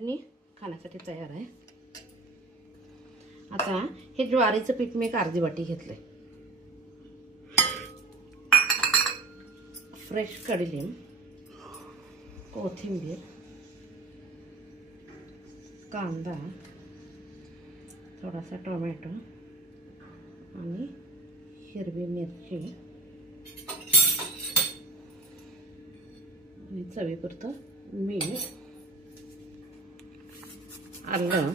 चटणी खाण्यासाठी तयार आहे। आता हे ज्वारीचं पीठ मी एक अर्धी वाटी घेतलंय। फ्रेश कढीलिंब, कोथिंबीर, कांदा, थोडासा टोमॅटो आणि हिरवी मिरची, चवीपुरतं मीठ, आलं,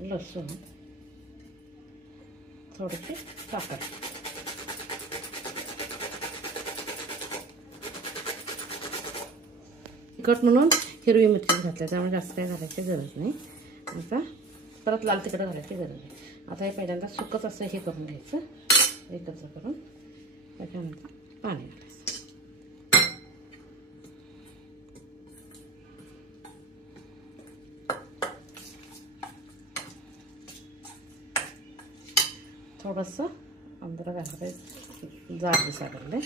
लसूण, थोडीशी साखर। तिखट म्हणून हिरवी मिरची घातली, त्यामुळे जास्त काही घालायची गरज नाही। आता परत लाल तिखट घालायची गरज नाही। आता हे पहिल्यांदा सुकच असं हे करून घ्यायचं, एकत्र करून त्याच्यानंतर पाणी घालायचं। थोडंसं अंदर घालायचं, जाड दिसायला।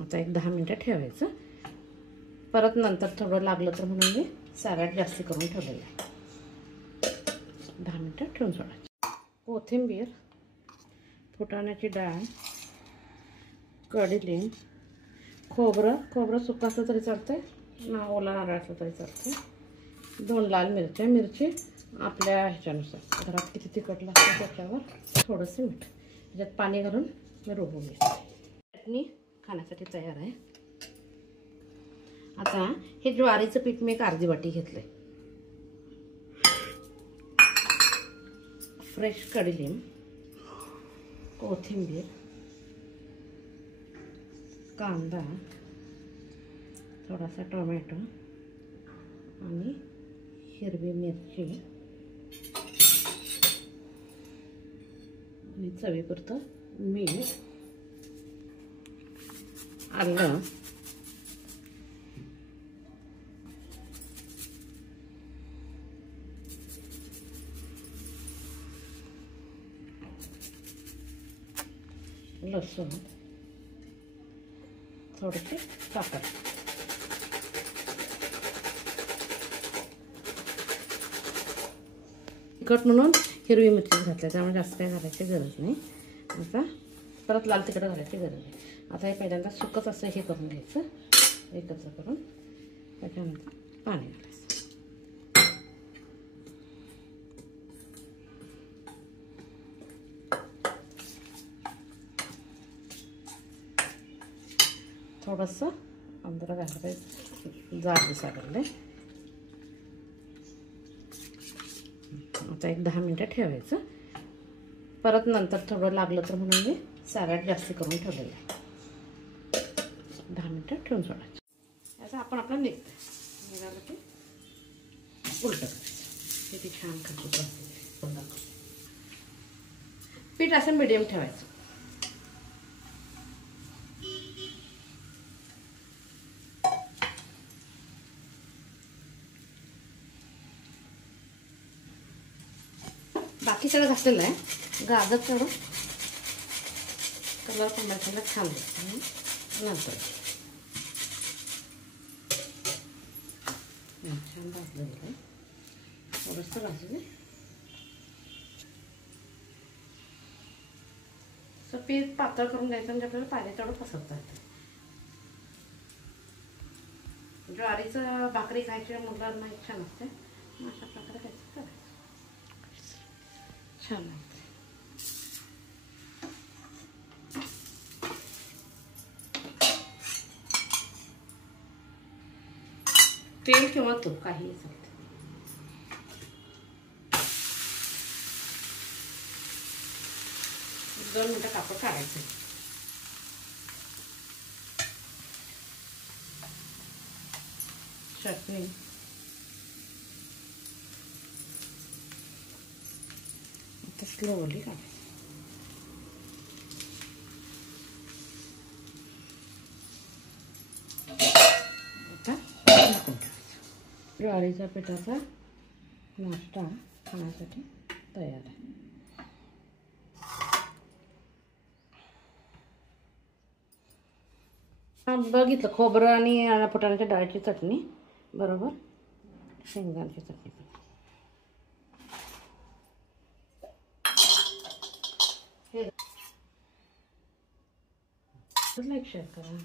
आता एक 10 मिनिटं ठेवायचं। परत नंतर थोडं लागलं तर म्हणून मी सॅलड जास्ती करून ठेवलेलं आहे। 10 मिनिटं ठेवून सोडायचं। कोथिंबीर, फुटाण्याची डाळ, कढीलिंब, खोबरं सुकं असलं तरी चालतंय, ना ओला नारळ असलं तरी चालतंय, 2 लाल मिरच्या, मिरची आपल्या ह्याच्यानुसार, घरात किती तिखट लागतं त्याच्यावर, थोडंसं मीठ, त्याच्यात पाणी घालून मी रोबून घेते। चटणी खाण्यासाठी तयार आहे। आता हे ज्वारीचं पीठ मी एक अर्धी वाटी घेतलंय। फ्रेश कढीलिंब, कोथिंबीर, कांदा, थोडासा टोमॅटो आणि हिरवी मिरची, चवीपुरतं मीठ, आलं, लसूण, थोडीशी साखर। तिखट म्हणून हिरवी मिरची घातली, त्यामुळे जास्त काही घालायची गरज नाही। आता परत लाल तिखट घालायची गरज नाही। आता हे पहिल्यांदा सुकच असं हे करून घ्यायचं, एकत्र करून त्याच्यानंतर पाणी घालायचं। थोडंसं अंदर घालायचं, जाड दिसायला। आता एक 10 मिनिटं ठेवायचं। परत नंतर थोडं लागलं तर म्हणून मी सॅलड जास्ती करून ठेवलेलं आहे। 10 मिनिटं ठेवून सोडायचं। याचा आपण आपला निघालं की उलटं करायचं, किती छान खरपूस असते। पीठ असं मिडियम ठेवायचं। बाकी सगळं घातलेलं आहे, गाजर थोडं कलर टोमॅटोला छान दिसतं। नंतर छान भाजलेलं आहे, थोडंसं भाजून पीठ पातळ करून घ्यायचं, म्हणजे आपल्याला पाणी तेवढं पसरता येतं। ज्वारीचं भाकरी खायची मुलांना इच्छा नसते, अशा प्रकारे खायचं छान लागते। तेल किंवा तूप काही चालते। 2 मिनिटं कापड काढायचं। चटणी, आता स्लोली काढायचं। आता ज्वारीच्या पिठाचा नाश्ता खाण्यासाठी तयार आहे. बघितलं खोबरं आणि फुटाण्याच्या डाळीची चटणी बरोबर शेंगदाण्याची चटणी पण लाईक शेअर करा.